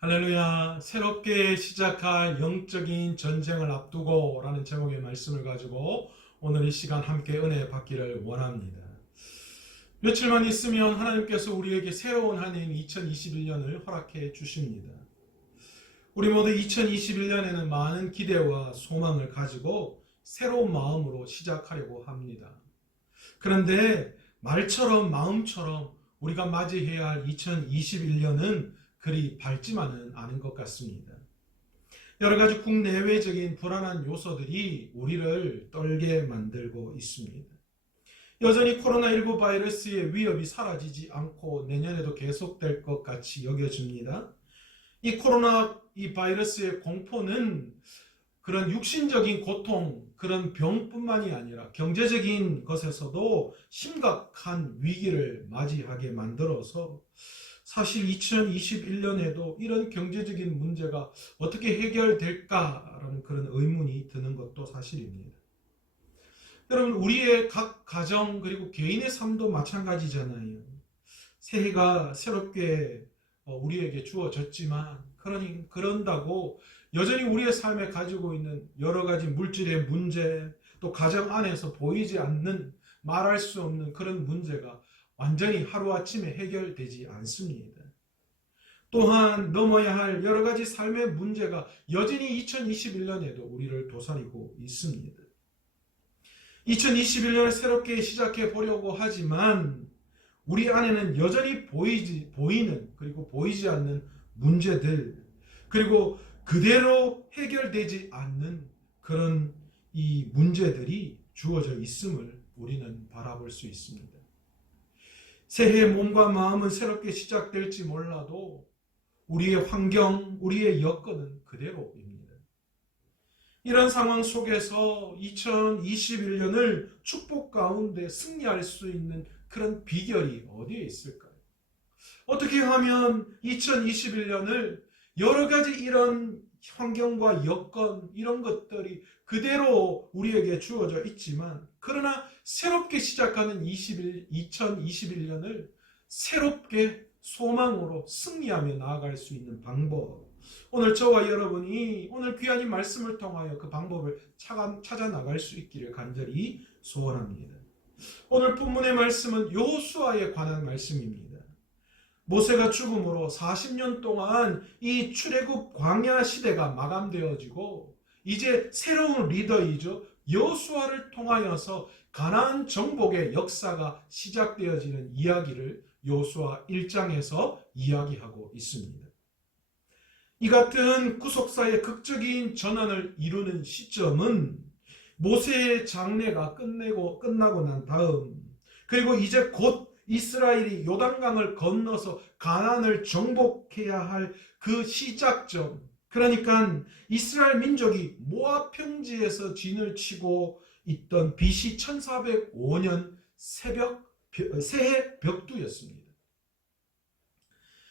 할렐루야. 새롭게 시작할 영적인 전쟁을 앞두고 라는 제목의 말씀을 가지고 오늘 이 시간 함께 은혜 받기를 원합니다. 며칠만 있으면 하나님께서 우리에게 새로운 한 해인 2021년을 허락해 주십니다. 우리 모두 2021년에는 많은 기대와 소망을 가지고 새로운 마음으로 시작하려고 합니다. 그런데 말처럼 마음처럼 우리가 맞이해야 할 2021년은 그리 밝지만은 않은 것 같습니다. 여러 가지 국내외적인 불안한 요소들이 우리를 떨게 만들고 있습니다. 여전히 코로나19 바이러스의 위협이 사라지지 않고 내년에도 계속될 것 같이 여겨집니다. 이 바이러스의 공포는 그런 육신적인 고통, 그런 병뿐만이 아니라 경제적인 것에서도 심각한 위기를 맞이하게 만들어서 사실 2021년에도 이런 경제적인 문제가 어떻게 해결될까라는 그런 의문이 드는 것도 사실입니다. 여러분, 우리의 각 가정 그리고 개인의 삶도 마찬가지잖아요. 새해가 새롭게 우리에게 주어졌지만 그런다고 여전히 우리의 삶에 가지고 있는 여러 가지 물질의 문제, 또 가정 안에서 보이지 않는, 말할 수 없는 그런 문제가 완전히 하루아침에 해결되지 않습니다. 또한 넘어야 할 여러 가지 삶의 문제가 여전히 2021년에도 우리를 도사리고 있습니다. 2021년을 새롭게 시작해 보려고 하지만 우리 안에는 여전히 보이는 그리고 보이지 않는 문제들, 그리고 그대로 해결되지 않는 그런 이 문제들이 주어져 있음을 우리는 바라볼 수 있습니다. 새해 몸과 마음은 새롭게 시작될지 몰라도 우리의 환경, 우리의 여건은 그대로입니다. 이런 상황 속에서 2021년을 축복 가운데 승리할 수 있는 그런 비결이 어디에 있을까요? 어떻게 하면 2021년을 여러 가지 이런 환경과 여건, 이런 것들이 그대로 우리에게 주어져 있지만, 그러나 새롭게 시작하는 2021년을 새롭게 소망으로 승리하며 나아갈 수 있는 방법, 오늘 저와 여러분이 오늘 귀한 이 말씀을 통하여 그 방법을 찾아 나갈 수 있기를 간절히 소원합니다. 오늘 본문의 말씀은 여호수아에 관한 말씀입니다. 모세가 죽음으로 40년 동안 이 출애굽 광야 시대가 마감되어지고 이제 새로운 리더이죠, 여호수아를 통하여서 가나안 정복의 역사가 시작되어지는 이야기를 여호수아 1장에서 이야기하고 있습니다. 이 같은 구속사의 극적인 전환을 이루는 시점은 모세의 장례가 끝나고 난 다음, 그리고 이제 곧 이스라엘이 요단강을 건너서 가나안을 정복해야 할 그 시작점, 그러니까 이스라엘 민족이 모압 평지에서 진을 치고 있던 BC 1405년 새해 벽두였습니다.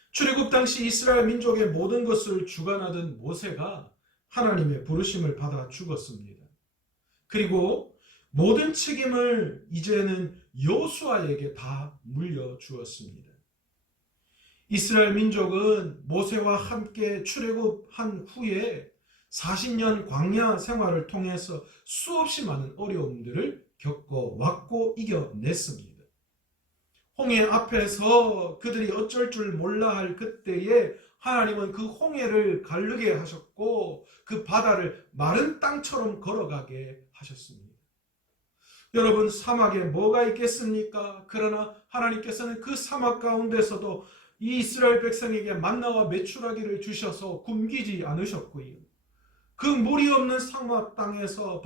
출애굽 당시 이스라엘 민족의 모든 것을 주관하던 모세가 하나님의 부르심을 받아 죽었습니다. 그리고 모든 책임을 이제는 여호수아에게 다 물려주었습니다. 이스라엘 민족은 모세와 함께 출애굽한 후에 40년 광야 생활을 통해서 수없이 많은 어려움들을 겪어왔고 이겨냈습니다. 홍해 앞에서 그들이 어쩔 줄 몰라 할 그때에 하나님은 그 홍해를 가르게 하셨고 그 바다를 마른 땅처럼 걸어가게 하셨습니다. 여러분, 사막에 뭐가 있겠습니까? 그러나 하나님께서는 그 사막 가운데서도 이 이스라엘 백성에게 만나와 메추라기를 주셔서 굶기지 않으셨고요. 그 물이 없는 사막 땅에서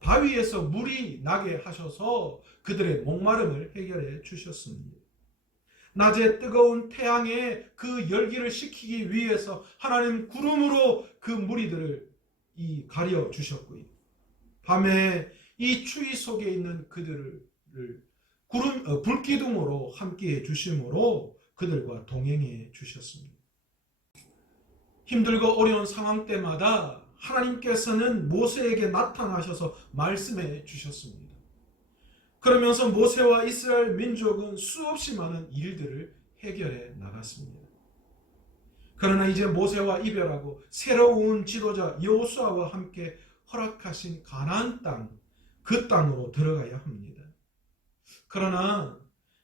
바위에서 물이 나게 하셔서 그들의 목마름을 해결해 주셨습니다. 낮에 뜨거운 태양에 그 열기를 식히기 위해서 하나님 구름으로 그 무리들을 가려 주셨고요. 밤에 이 추위 속에 있는 그들을 불기둥으로 함께해 주심으로 그들과 동행해 주셨습니다. 힘들고 어려운 상황 때마다 하나님께서는 모세에게 나타나셔서 말씀해 주셨습니다. 그러면서 모세와 이스라엘 민족은 수없이 많은 일들을 해결해 나갔습니다. 그러나 이제 모세와 이별하고 새로운 지도자 여호수아와 함께 허락하신 가나안 땅, 그 땅으로 들어가야 합니다. 그러나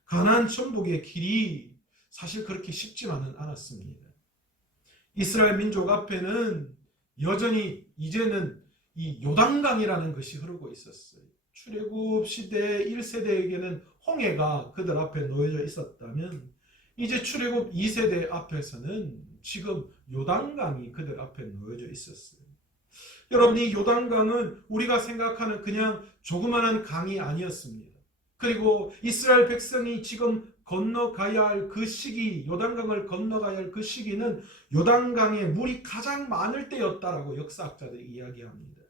가나안 정복의 길이 사실 그렇게 쉽지만은 않았습니다. 이스라엘 민족 앞에는 여전히 이제는 이 요단강이라는 것이 흐르고 있었어요. 출애굽 시대 1세대에게는 홍해가 그들 앞에 놓여져 있었다면 이제 출애굽 2세대 앞에서는 지금 요단강이 그들 앞에 놓여져 있었어요. 여러분, 이 요단강은 우리가 생각하는 그냥 조그마한 강이 아니었습니다. 그리고 이스라엘 백성이 지금 건너가야 할 그 시기, 요단강을 건너가야 할 그 시기는 요단강에 물이 가장 많을 때였다라고 역사학자들이 이야기합니다.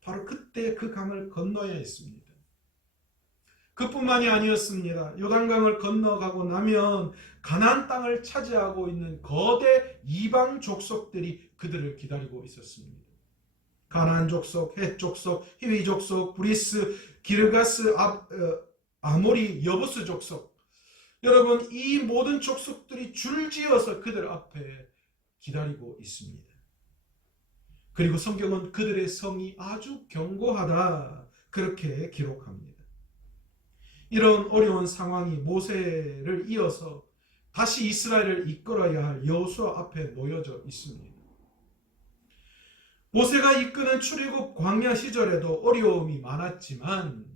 바로 그때 그 강을 건너야 했습니다. 그뿐만이 아니었습니다. 요단강을 건너가고 나면 가나안 땅을 차지하고 있는 거대 이방 족속들이 그들을 기다리고 있었습니다. 가나안 족속, 헷 족속, 히위 족속, 브리스, 기르가스, 아모리, 여부스 족속. 여러분, 이 모든 족속들이 줄지어서 그들 앞에 기다리고 있습니다. 그리고 성경은 그들의 성이 아주 견고하다, 그렇게 기록합니다. 이런 어려운 상황이 모세를 이어서 다시 이스라엘을 이끌어야 할 여호수아 앞에 놓여져 있습니다. 모세가 이끄는 출애굽 광야 시절에도 어려움이 많았지만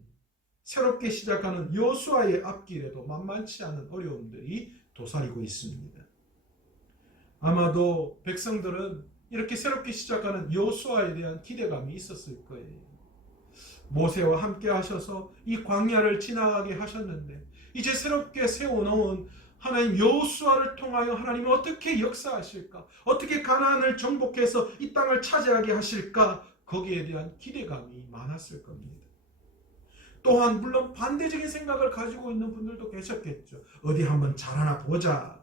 새롭게 시작하는 여호수아의 앞길에도 만만치 않은 어려움들이 도사리고 있습니다. 아마도 백성들은 이렇게 새롭게 시작하는 여호수아에 대한 기대감이 있었을 거예요. 모세와 함께 하셔서 이 광야를 지나가게 하셨는데 이제 새롭게 세워놓은 하나님 여호수아를 통하여 하나님은 어떻게 역사하실까? 어떻게 가나안을 정복해서 이 땅을 차지하게 하실까? 거기에 대한 기대감이 많았을 겁니다. 또한 물론 반대적인 생각을 가지고 있는 분들도 계셨겠죠. 어디 한번 잘하나 보자.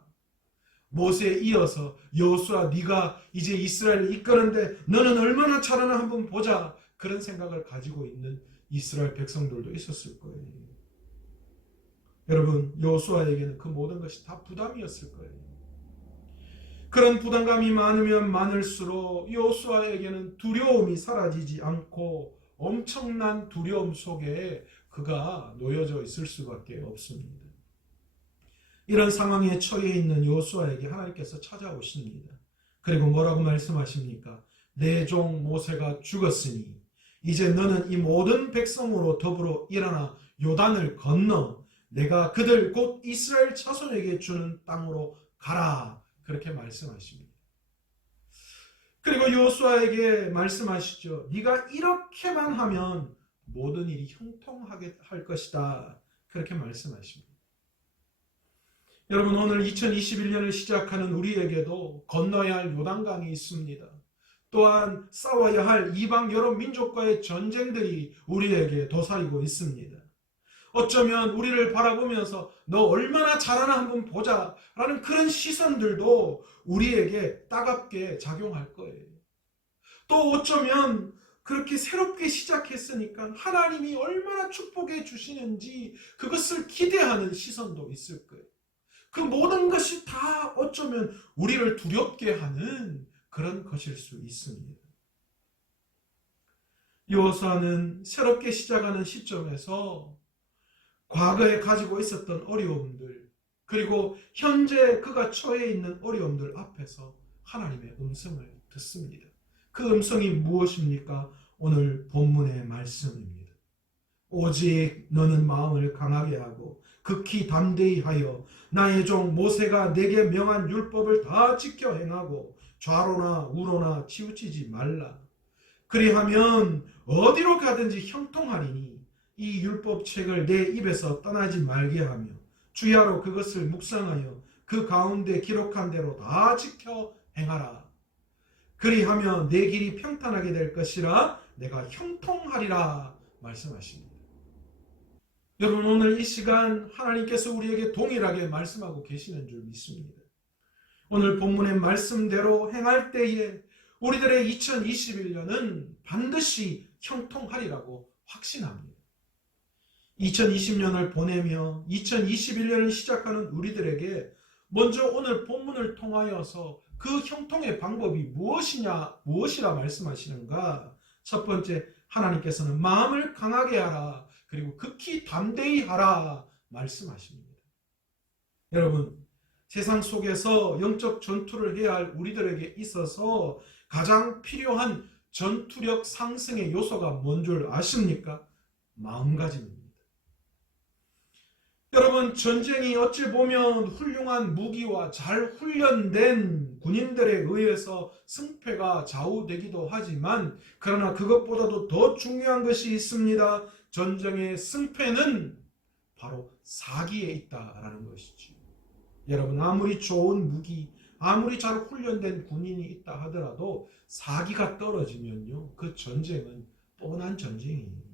모세에 이어서 여호수아, 네가 이제 이스라엘을 이끄는데 너는 얼마나 잘하나 한번 보자. 그런 생각을 가지고 있는 이스라엘 백성들도 있었을 거예요. 여러분, 여호수아에게는 그 모든 것이 다 부담이었을 거예요. 그런 부담감이 많으면 많을수록 여호수아에게는 두려움이 사라지지 않고 엄청난 두려움 속에 그가 놓여져 있을 수밖에 없습니다. 이런 상황에 처해 있는 여호수아에게 하나님께서 찾아오십니다. 그리고 뭐라고 말씀하십니까? 내 종 모세가 죽었으니 이제 너는 이 모든 백성으로 더불어 일어나 요단을 건너 내가 그들 곧 이스라엘 자손에게 주는 땅으로 가라. 그렇게 말씀하십니다. 그리고 여호수아에게 말씀하시죠. 네가 이렇게만 하면 모든 일이 형통하게 할 것이다. 그렇게 말씀하십니다. 여러분, 오늘 2021년을 시작하는 우리에게도 건너야 할 요단강이 있습니다. 또한 싸워야 할 이방 여러 민족과의 전쟁들이 우리에게 도사리고 있습니다. 어쩌면 우리를 바라보면서 너 얼마나 잘하나 한번 보자 라는 그런 시선들도 우리에게 따갑게 작용할 거예요. 또 어쩌면 그렇게 새롭게 시작했으니까 하나님이 얼마나 축복해 주시는지 그것을 기대하는 시선도 있을 거예요. 그 모든 것이 다 어쩌면 우리를 두렵게 하는 그런 것일 수 있습니다. 여호수아는 새롭게 시작하는 시점에서 과거에 가지고 있었던 어려움들, 그리고 현재 그가 처해 있는 어려움들 앞에서 하나님의 음성을 듣습니다. 그 음성이 무엇입니까? 오늘 본문의 말씀입니다. 오직 너는 마음을 강하게 하고 극히 담대히 하여 나의 종 모세가 내게 명한 율법을 다 지켜 행하고 좌로나 우로나 치우치지 말라. 그리하면 어디로 가든지 형통하리니 이 율법책을 내 입에서 떠나지 말게 하며 주야로 그것을 묵상하여 그 가운데 기록한 대로 다 지켜 행하라. 그리하면 내 길이 평탄하게 될 것이라 내가 형통하리라 말씀하십니다. 여러분, 오늘 이 시간 하나님께서 우리에게 동일하게 말씀하고 계시는 줄 믿습니다. 오늘 본문의 말씀대로 행할 때에 우리들의 2021년은 반드시 형통하리라고 확신합니다. 2020년을 보내며 2021년을 시작하는 우리들에게 먼저 오늘 본문을 통하여서 그 형통의 방법이 무엇이라 말씀하시는가? 첫 번째, 하나님께서는 마음을 강하게 하라, 그리고 극히 담대히 하라 말씀하십니다. 여러분, 세상 속에서 영적 전투를 해야 할 우리들에게 있어서 가장 필요한 전투력 상승의 요소가 뭔 줄 아십니까? 마음가짐입니다. 여러분, 전쟁이 어찌 보면 훌륭한 무기와 잘 훈련된 군인들에 의해서 승패가 좌우되기도 하지만, 그러나 그것보다도 더 중요한 것이 있습니다. 전쟁의 승패는 바로 사기에 있다라는 것이죠. 여러분, 아무리 좋은 무기, 아무리 잘 훈련된 군인이 있다 하더라도 사기가 떨어지면요, 그 전쟁은 뻔한 전쟁이에요.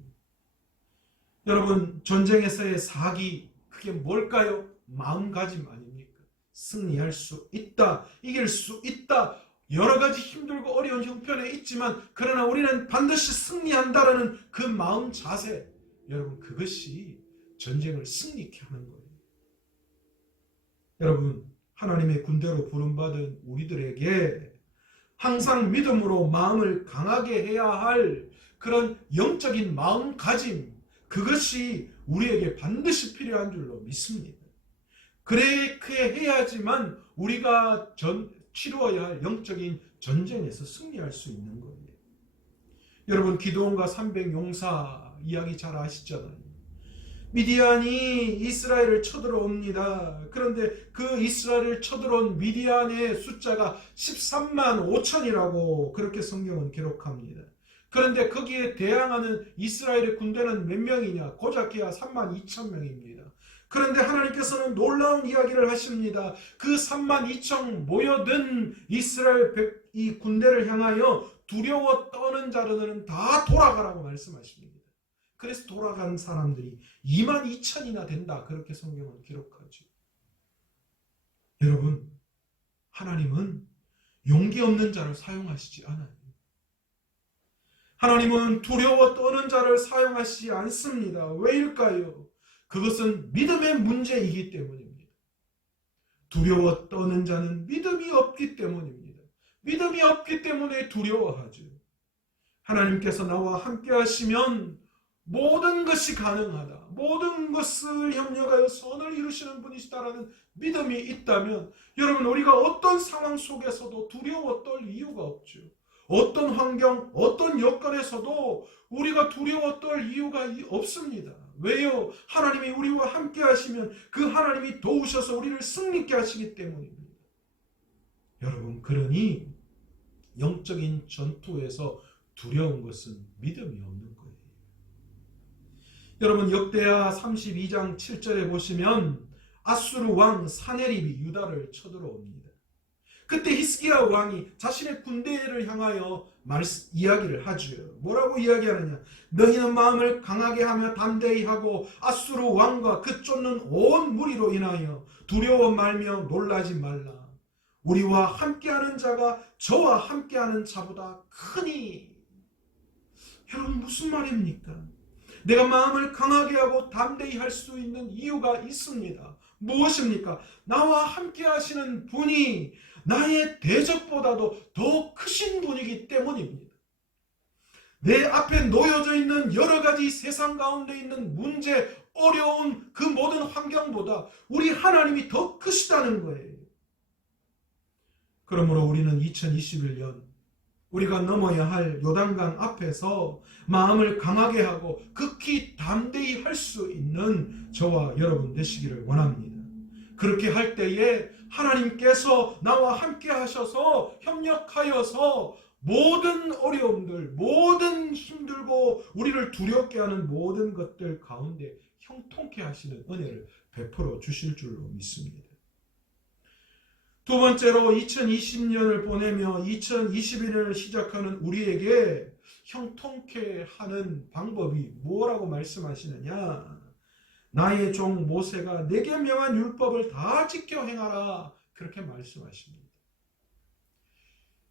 여러분, 전쟁에서의 사기, 그게 뭘까요? 마음가짐 아닙니까? 승리할 수 있다, 이길 수 있다, 여러 가지 힘들고 어려운 형편에 있지만 그러나 우리는 반드시 승리한다라는 그 마음 자세, 여러분, 그것이 전쟁을 승리케 하는 거예요. 여러분, 하나님의 군대로 부름받은 우리들에게 항상 믿음으로 마음을 강하게 해야 할 그런 영적인 마음가짐, 그것이 우리에게 반드시 필요한 줄로 믿습니다. 그렇게 해야지만 우리가 치루어야 할 영적인 전쟁에서 승리할 수 있는 거예요. 여러분, 기드온과 300용사 이야기 잘 아시잖아요. 미디안이 이스라엘을 쳐들어옵니다. 그런데 그 이스라엘을 쳐들어온 미디안의 숫자가 13만 5천이라고 그렇게 성경은 기록합니다. 그런데 거기에 대항하는 이스라엘의 군대는 몇 명이냐? 고작해야 3만 2천 명입니다. 그런데 하나님께서는 놀라운 이야기를 하십니다. 그 3만 2천 모여든 이스라엘 이 군대를 향하여 두려워 떠는 자들은 다 돌아가라고 말씀하십니다. 그래서 돌아간 사람들이 2만 2천이나 된다, 그렇게 성경은 기록하죠. 여러분, 하나님은 용기 없는 자를 사용하시지 않아요. 하나님은 두려워 떠는 자를 사용하시지 않습니다. 왜일까요? 그것은 믿음의 문제이기 때문입니다. 두려워 떠는 자는 믿음이 없기 때문입니다. 믿음이 없기 때문에 두려워하죠. 하나님께서 나와 함께 하시면 모든 것이 가능하다, 모든 것을 협력하여 선을 이루시는 분이시다라는 믿음이 있다면, 여러분, 우리가 어떤 상황 속에서도 두려워 떨 이유가 없죠. 어떤 환경, 어떤 여건에서도 우리가 두려워 떨 이유가 없습니다. 왜요? 하나님이 우리와 함께 하시면 그 하나님이 도우셔서 우리를 승리케 하시기 때문입니다. 여러분, 그러니 영적인 전투에서 두려운 것은 믿음이 없는 거예요. 여러분, 역대하 32장 7절에 보시면 아수르 왕 사네립이 유다를 쳐들어옵니다. 그때 히스기야 왕이 자신의 군대를 향하여 이야기를 하죠. 뭐라고 이야기하느냐? 너희는 마음을 강하게 하며 담대히 하고 아수르 왕과 그 쫓는 온 무리로 인하여 두려워 말며 놀라지 말라. 우리와 함께하는 자가 저와 함께하는 자보다 크니. 여러분, 무슨 말입니까? 내가 마음을 강하게 하고 담대히 할 수 있는 이유가 있습니다. 무엇입니까? 나와 함께 하시는 분이 나의 대적보다도 더 크신 분이기 때문입니다. 내 앞에 놓여져 있는 여러 가지 세상 가운데 있는 문제, 어려운 그 모든 환경보다 우리 하나님이 더 크시다는 거예요. 그러므로 우리는 2021년 우리가 넘어야 할 요단강 앞에서 마음을 강하게 하고 극히 담대히 할 수 있는 저와 여러분 되시기를 원합니다. 그렇게 할 때에 하나님께서 나와 함께 하셔서 협력하여서 모든 어려움들, 모든 힘들고 우리를 두렵게 하는 모든 것들 가운데 형통케 하시는 은혜를 베풀어 주실 줄로 믿습니다. 두 번째로 2020년을 보내며 2021년을 시작하는 우리에게 형통케 하는 방법이 뭐라고 말씀하시느냐? 나의 종 모세가 내게 명한 율법을 다 지켜 행하라, 그렇게 말씀하십니다.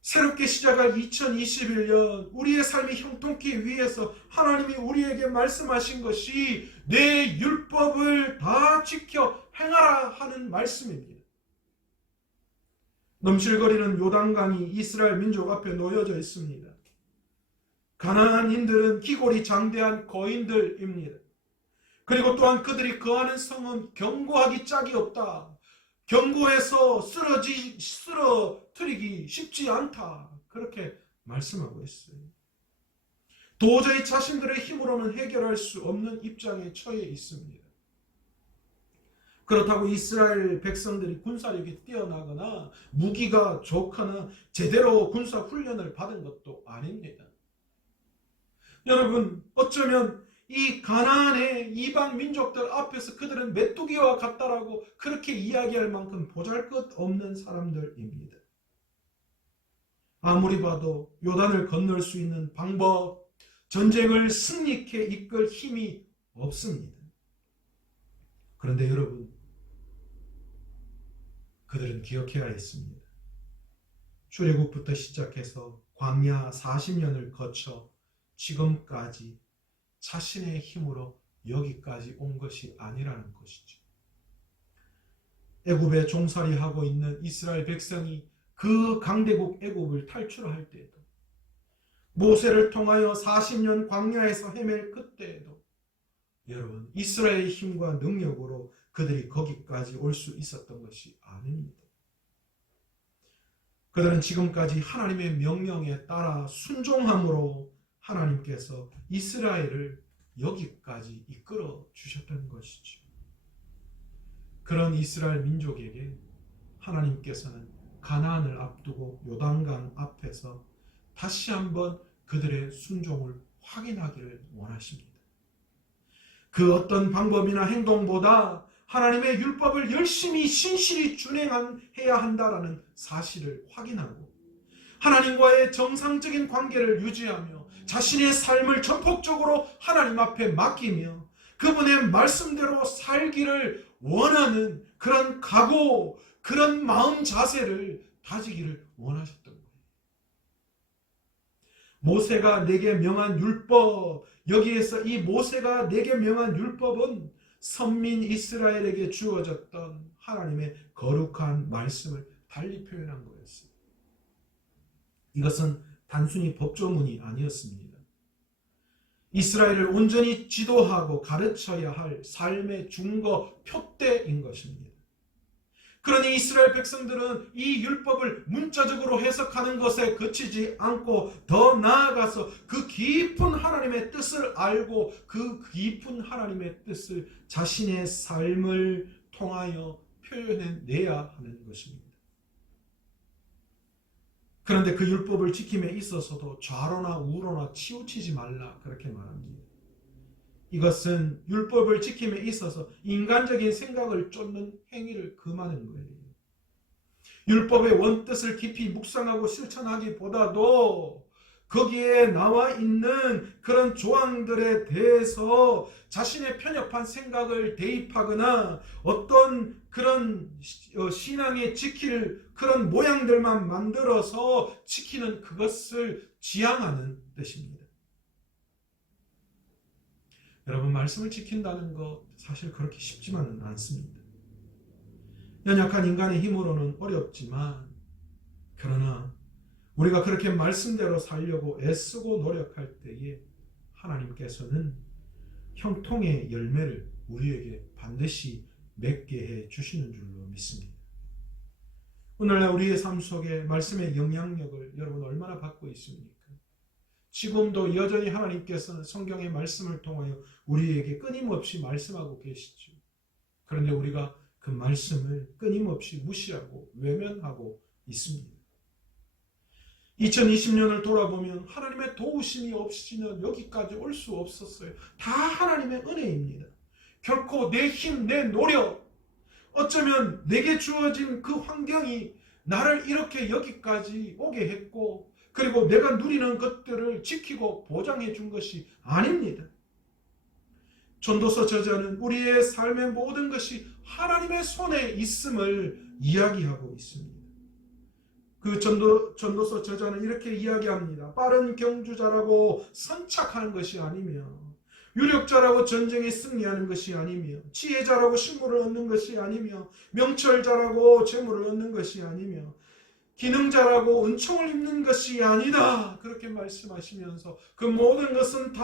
새롭게 시작할 2021년 우리의 삶이 형통케 위해서 하나님이 우리에게 말씀하신 것이 내 율법을 다 지켜 행하라 하는 말씀입니다. 넘실거리는 요단강이 이스라엘 민족 앞에 놓여져 있습니다. 가나안인들은 기골이 장대한 거인들입니다. 그리고 또한 그들이 거하는 성은 견고하기 짝이 없다. 견고해서 쓰러뜨리기 쉽지 않다. 그렇게 말씀하고 있어요. 도저히 자신들의 힘으로는 해결할 수 없는 입장에 처해 있습니다. 그렇다고 이스라엘 백성들이 군사력이 뛰어나거나 무기가 좋거나 제대로 군사 훈련을 받은 것도 아닙니다. 여러분, 어쩌면 이 가나안의 이방 민족들 앞에서 그들은 메뚜기와 같다라고 그렇게 이야기할 만큼 보잘것없는 사람들입니다. 아무리 봐도 요단을 건널 수 있는 방법, 전쟁을 승리케 이끌 힘이 없습니다. 그런데 여러분, 그들은 기억해야 했습니다. 출애굽부터 시작해서 광야 40년을 거쳐 지금까지 자신의 힘으로 여기까지 온 것이 아니라는 것이죠. 애굽에 종살이하고 있는 이스라엘 백성이 그 강대국 애굽을 탈출할 때에도, 모세를 통하여 40년 광야에서 헤맬 그때에도 여러분, 이스라엘의 힘과 능력으로 그들이 거기까지 올 수 있었던 것이 아닙니다. 그들은 지금까지 하나님의 명령에 따라 순종함으로 하나님께서 이스라엘을 여기까지 이끌어 주셨던 것이죠. 그런 이스라엘 민족에게 하나님께서는 가나안을 앞두고 요단강 앞에서 다시 한번 그들의 순종을 확인하기를 원하십니다. 그 어떤 방법이나 행동보다 하나님의 율법을 열심히 신실히 준행해야 한다라는 사실을 확인하고 하나님과의 정상적인 관계를 유지하며 자신의 삶을 전폭적으로 하나님 앞에 맡기며 그분의 말씀대로 살기를 원하는 그런 각오, 그런 마음 자세를 다지기를 원하셨던 거예요. 모세가 내게 명한 율법, 여기에서 이 모세가 내게 명한 율법은 선민 이스라엘에게 주어졌던 하나님의 거룩한 말씀을 달리 표현한 거였어요. 이것은 단순히 법조문이 아니었습니다. 이스라엘을 온전히 지도하고 가르쳐야 할 삶의 증거 표대인 것입니다. 그러니 이스라엘 백성들은 이 율법을 문자적으로 해석하는 것에 그치지 않고 더 나아가서 그 깊은 하나님의 뜻을 알고 그 깊은 하나님의 뜻을 자신의 삶을 통하여 표현해내야 하는 것입니다. 그런데 그 율법을 지킴에 있어서도 좌로나 우로나 치우치지 말라 그렇게 말합니다. 이것은 율법을 지킴에 있어서 인간적인 생각을 쫓는 행위를 금하는 거예요. 율법의 원뜻을 깊이 묵상하고 실천하기보다도 거기에 나와 있는 그런 조항들에 대해서 자신의 편협한 생각을 대입하거나 어떤 그런 신앙에 지킬 그런 모양들만 만들어서 지키는 그것을 지향하는 뜻입니다. 여러분, 말씀을 지킨다는 것 사실 그렇게 쉽지만은 않습니다. 연약한 인간의 힘으로는 어렵지만 그러나 우리가 그렇게 말씀대로 살려고 애쓰고 노력할 때에 하나님께서는 형통의 열매를 우리에게 반드시 맺게 해 주시는 줄로 믿습니다. 오늘날 우리의 삶 속에 말씀의 영향력을 여러분 얼마나 받고 있습니까? 지금도 여전히 하나님께서는 성경의 말씀을 통하여 우리에게 끊임없이 말씀하고 계시죠. 그런데 우리가 그 말씀을 끊임없이 무시하고 외면하고 있습니다. 2020년을 돌아보면 하나님의 도우심이 없이는 여기까지 올 수 없었어요. 다 하나님의 은혜입니다. 결코 내 힘, 내 노력, 어쩌면 내게 주어진 그 환경이 나를 이렇게 여기까지 오게 했고 그리고 내가 누리는 것들을 지키고 보장해 준 것이 아닙니다. 전도서 저자는 우리의 삶의 모든 것이 하나님의 손에 있음을 이야기하고 있습니다. 그 전도서 저자는 이렇게 이야기합니다. 빠른 경주자라고 선착하는 것이 아니며 유력자라고 전쟁에 승리하는 것이 아니며 지혜자라고 식물을 얻는 것이 아니며 명철자라고 재물을 얻는 것이 아니며 기능자라고 은총을 입는 것이 아니다. 그렇게 말씀하시면서 그 모든 것은 다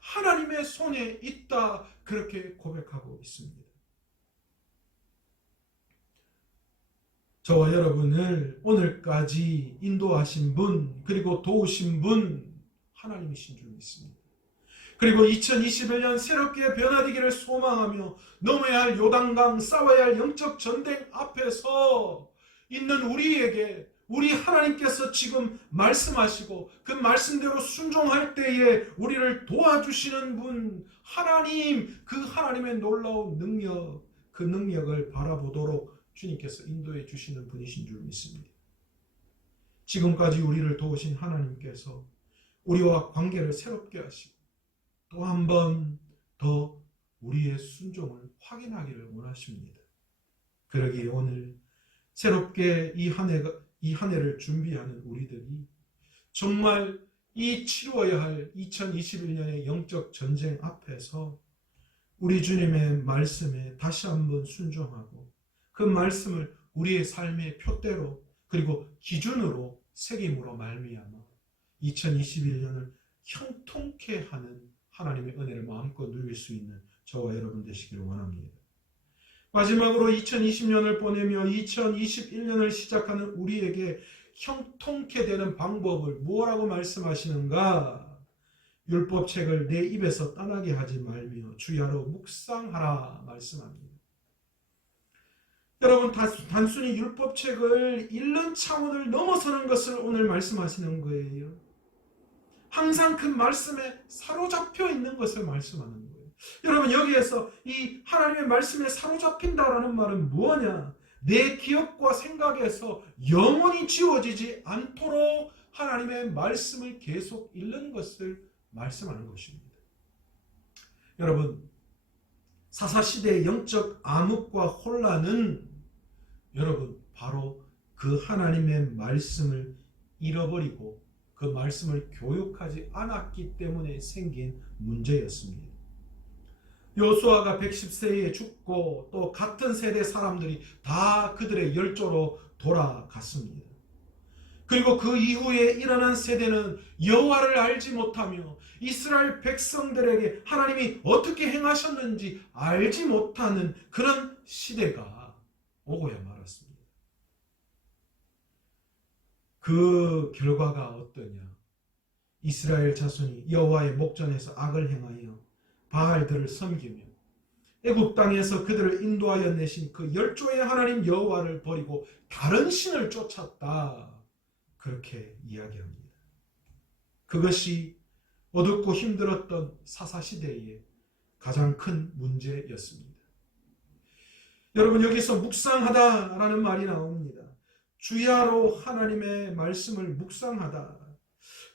하나님의 손에 있다. 그렇게 고백하고 있습니다. 저와 여러분을 오늘까지 인도하신 분, 그리고 도우신 분, 하나님이신 줄 믿습니다. 그리고 2021년 새롭게 변화되기를 소망하며 넘어야 할 요단강, 싸워야 할 영적 전쟁 앞에서 있는 우리에게 우리 하나님께서 지금 말씀하시고 그 말씀대로 순종할 때에 우리를 도와주시는 분, 하나님, 그 하나님의 놀라운 능력, 그 능력을 바라보도록 주님께서 인도해 주시는 분이신 줄 믿습니다. 지금까지 우리를 도우신 하나님께서 우리와 관계를 새롭게 하시고 또 한 번 더 우리의 순종을 확인하기를 원하십니다. 그러기에 오늘 새롭게 이 한 해를 준비하는 우리들이 정말 이 치루어야 할 2021년의 영적 전쟁 앞에서 우리 주님의 말씀에 다시 한번 순종하고 그 말씀을 우리의 삶의 표대로 그리고 기준으로 새김으로 말미암아 2021년을 형통케 하는 하나님의 은혜를 마음껏 누릴 수 있는 저와 여러분 되시기를 원합니다. 마지막으로 2020년을 보내며 2021년을 시작하는 우리에게 형통케 되는 방법을 뭐라고 말씀하시는가? 율법책을 내 입에서 떠나게 하지 말며 주야로 묵상하라 말씀합니다. 여러분, 단순히 율법책을 읽는 차원을 넘어서는 것을 오늘 말씀하시는 거예요. 항상 그 말씀에 사로잡혀 있는 것을 말씀하는 거예요. 여러분, 여기에서 이 하나님의 말씀에 사로잡힌다라는 말은 뭐냐? 내 기억과 생각에서 영원히 지워지지 않도록 하나님의 말씀을 계속 읽는 것을 말씀하는 것입니다. 여러분, 사사시대의 영적 암흑과 혼란은 여러분 바로 그 하나님의 말씀을 잃어버리고 그 말씀을 교육하지 않았기 때문에 생긴 문제였습니다. 요수아가 110세에 죽고 또 같은 세대 사람들이 다 그들의 열조로 돌아갔습니다. 그리고 그 이후에 일어난 세대는 여호와를 알지 못하며 이스라엘 백성들에게 하나님이 어떻게 행하셨는지 알지 못하는 그런 시대가 오고야 말았습니다. 그 결과가 어떠냐? 이스라엘 자손이 여호와의 목전에서 악을 행하여 바알들을 섬기며 애굽 땅에서 그들을 인도하여 내신 그 열조의 하나님 여호와를 버리고 다른 신을 쫓았다. 그렇게 이야기합니다. 그것이 어둡고 힘들었던 사사시대의 가장 큰 문제였습니다. 여러분, 여기서 묵상하다라는 말이 나옵니다. 주야로 하나님의 말씀을 묵상하다.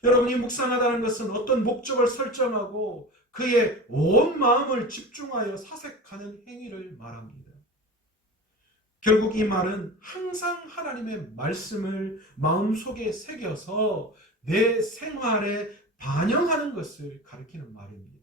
여러분이 묵상하다는 것은 어떤 목적을 설정하고 그의 온 마음을 집중하여 사색하는 행위를 말합니다. 결국 이 말은 항상 하나님의 말씀을 마음속에 새겨서 내 생활에 반영하는 것을 가리키는 말입니다.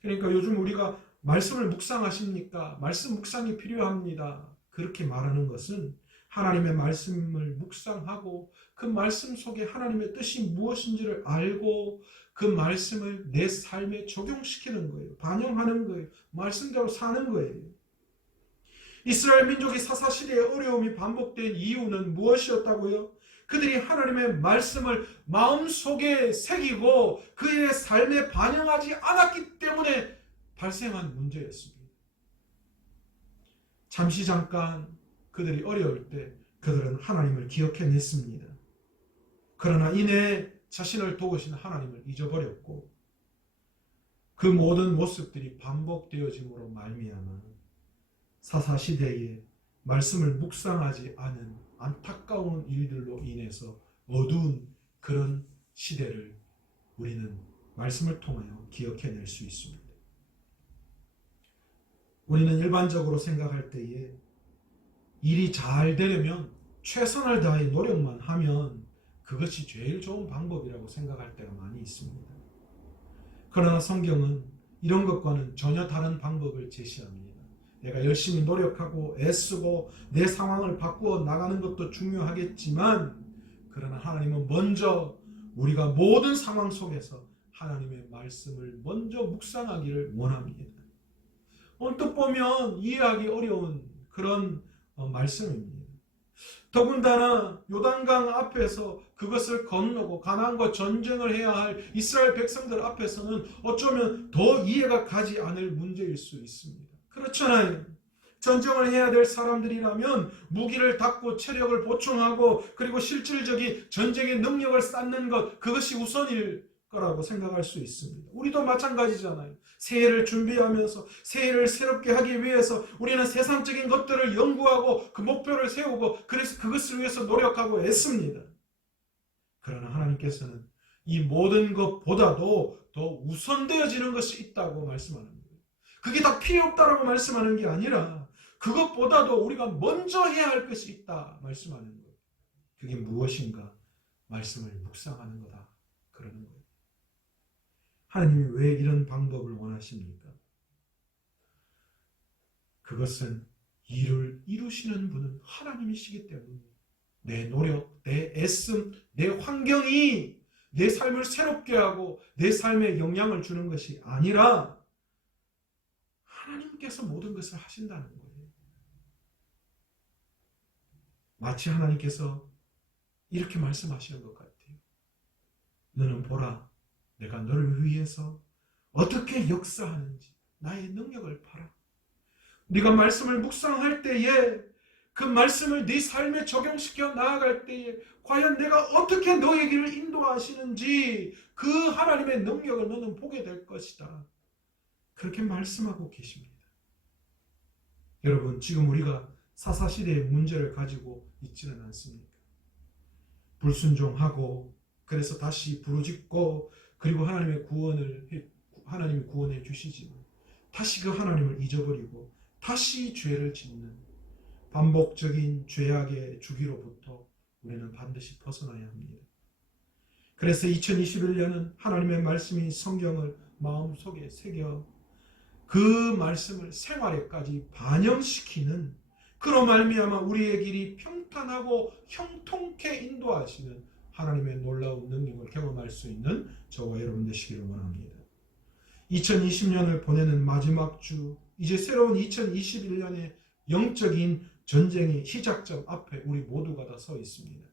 그러니까 요즘 우리가 말씀을 묵상하십니까? 말씀 묵상이 필요합니다. 그렇게 말하는 것은 하나님의 말씀을 묵상하고 그 말씀 속에 하나님의 뜻이 무엇인지를 알고 그 말씀을 내 삶에 적용시키는 거예요. 반영하는 거예요. 말씀대로 사는 거예요. 이스라엘 민족이 사사시대의 어려움이 반복된 이유는 무엇이었다고요? 그들이 하나님의 말씀을 마음속에 새기고 그의 삶에 반영하지 않았기 때문에 발생한 문제였습니다. 잠시 잠깐 그들이 어려울 때 그들은 하나님을 기억해냈습니다. 그러나 이내 자신을 도우신 하나님을 잊어버렸고 그 모든 모습들이 반복되어짐으로 말미암아 사사시대에 말씀을 묵상하지 않은 안타까운 일들로 인해서 어두운 그런 시대를 우리는 말씀을 통하여 기억해낼 수 있습니다. 우리는 일반적으로 생각할 때에 일이 잘 되려면 최선을 다해 노력만 하면 그것이 제일 좋은 방법이라고 생각할 때가 많이 있습니다. 그러나 성경은 이런 것과는 전혀 다른 방법을 제시합니다. 내가 열심히 노력하고 애쓰고 내 상황을 바꾸어 나가는 것도 중요하겠지만, 그러나 하나님은 먼저 우리가 모든 상황 속에서 하나님의 말씀을 먼저 묵상하기를 원합니다. 언뜻 보면 이해하기 어려운 그런 말씀입니다. 더군다나 요단강 앞에서 그것을 건너고 가나안과 전쟁을 해야 할 이스라엘 백성들 앞에서는 어쩌면 더 이해가 가지 않을 문제일 수 있습니다. 그렇잖아요. 전쟁을 해야 될 사람들이라면 무기를 닦고 체력을 보충하고 그리고 실질적인 전쟁의 능력을 쌓는 것, 그것이 우선일 거라고 생각할 수 있습니다. 우리도 마찬가지잖아요. 새해를 준비하면서 새해를 새롭게 하기 위해서 우리는 세상적인 것들을 연구하고 그 목표를 세우고 그래서 그것을 위해서 노력하고 애씁니다. 그러나 하나님께서는 이 모든 것보다도 더 우선되어지는 것이 있다고 말씀하는 거예요. 그게 다 필요 없다라고 말씀하는 게 아니라 그것보다도 우리가 먼저 해야 할 것이 있다 말씀하는 거예요. 그게 무엇인가? 말씀을 묵상하는 거다 그러는 거예요. 하나님이 왜 이런 방법을 원하십니까? 그것은 일을 이루시는 분은 하나님이시기 때문에 내 노력, 내 애씀, 내 환경이 내 삶을 새롭게 하고 내 삶에 영향을 주는 것이 아니라 하나님께서 모든 것을 하신다는 거예요. 마치 하나님께서 이렇게 말씀하시는 것 같아요. 너는 보라, 내가 너를 위해서 어떻게 역사하는지 나의 능력을 봐라. 네가 말씀을 묵상할 때에 그 말씀을 네 삶에 적용시켜 나아갈 때에 과연 내가 어떻게 너의 길을 인도하시는지 그 하나님의 능력을 너는 보게 될 것이다. 그렇게 말씀하고 계십니다. 여러분, 지금 우리가 사사시대의 문제를 가지고 있지는 않습니까? 불순종하고 그래서 다시 부르짖고 그리고 하나님이 구원해 주시지만 다시 그 하나님을 잊어버리고 다시 죄를 짓는 반복적인 죄악의 주기로부터 우리는 반드시 벗어나야 합니다. 그래서 2021년은 하나님의 말씀이 성경을 마음속에 새겨 그 말씀을 생활에까지 반영시키는, 그로 말미암아 우리의 길이 평탄하고 형통케 인도하시는 하나님의 놀라운 능력을 경험할 수 있는 저와 여러분 되시기를 원합니다. 2020년을 보내는 마지막 주, 이제 새로운 2021년의 영적인 전쟁의 시작점 앞에 우리 모두가 다 서 있습니다.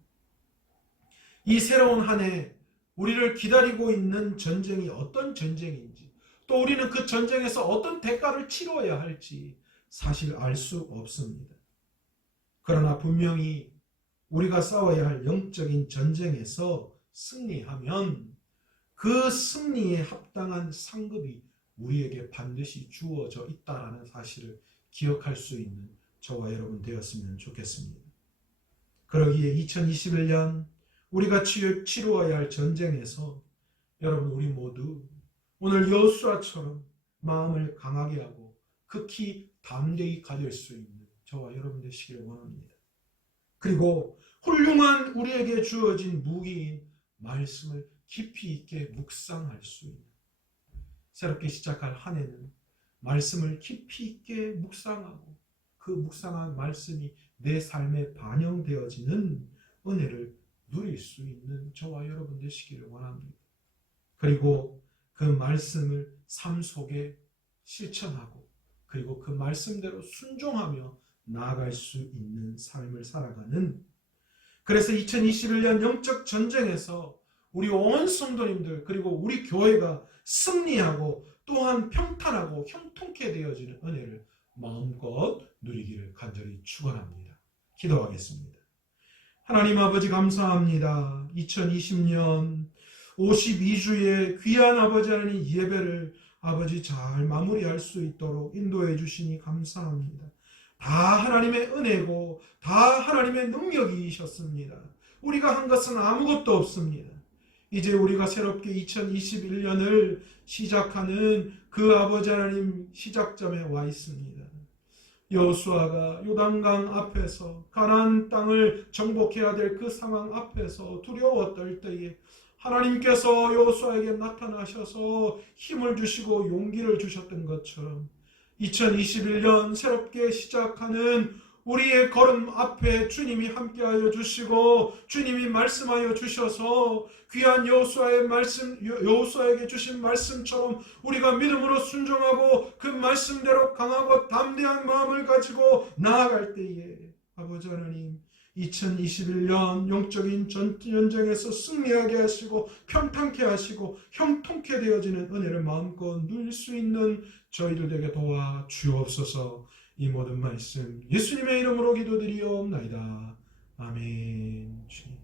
이 새로운 한 해 우리를 기다리고 있는 전쟁이 어떤 전쟁인지, 또 우리는 그 전쟁에서 어떤 대가를 치러야 할지 사실 알 수 없습니다. 그러나 분명히 우리가 싸워야 할 영적인 전쟁에서 승리하면 그 승리에 합당한 상급이 우리에게 반드시 주어져 있다는 사실을 기억할 수 있는 저와 여러분 되었으면 좋겠습니다. 그러기에 2021년 우리가 치루어야 할 전쟁에서 여러분, 우리 모두 오늘 여호수아처럼 마음을 강하게 하고 극히 담대히 가질 수 있는 저와 여러분 되시기를 원합니다. 그리고 훌륭한 우리에게 주어진 무기인 말씀을 깊이 있게 묵상할 수 있는, 새롭게 시작할 한 해는 말씀을 깊이 있게 묵상하고 그 묵상한 말씀이 내 삶에 반영되어지는 은혜를 누릴 수 있는 저와 여러분 되시기를 원합니다. 그리고 그 말씀을 삶 속에 실천하고 그리고 그 말씀대로 순종하며 나아갈 수 있는 삶을 살아가는, 그래서 2021년 영적 전쟁에서 우리 온 성도님들 그리고 우리 교회가 승리하고 또한 평탄하고 형통케 되어지는 은혜를 마음껏 누리기를 간절히 축원합니다. 기도하겠습니다. 하나님 아버지, 감사합니다. 2020년 52주의 귀한 아버지 하나님 예배를 아버지 잘 마무리할 수 있도록 인도해 주시니 감사합니다. 다 하나님의 은혜고 다 하나님의 능력이셨습니다. 우리가 한 것은 아무것도 없습니다. 이제 우리가 새롭게 2021년을 시작하는 그 아버지 하나님 시작점에 와 있습니다. 여호수아가 요단강 앞에서 가나안 땅을 정복해야 될 그 상황 앞에서 두려워 떨 때에 하나님께서 여호수아에게 나타나셔서 힘을 주시고 용기를 주셨던 것처럼 2021년 새롭게 시작하는 우리의 걸음 앞에 주님이 함께하여 주시고 주님이 말씀하여 주셔서 귀한 여호수아에게 주신 말씀처럼 우리가 믿음으로 순종하고 그 말씀대로 강하고 담대한 마음을 가지고 나아갈 때에 아버지 하나님 2021년 영적인 전쟁에서 승리하게 하시고 평탄케 하시고 형통케 되어지는 은혜를 마음껏 누릴 수 있는 저희들 에게 도와 주옵소서. 이 모든 말씀 예수님의 이름으로 기도드리옵나이다. 아멘. 주님.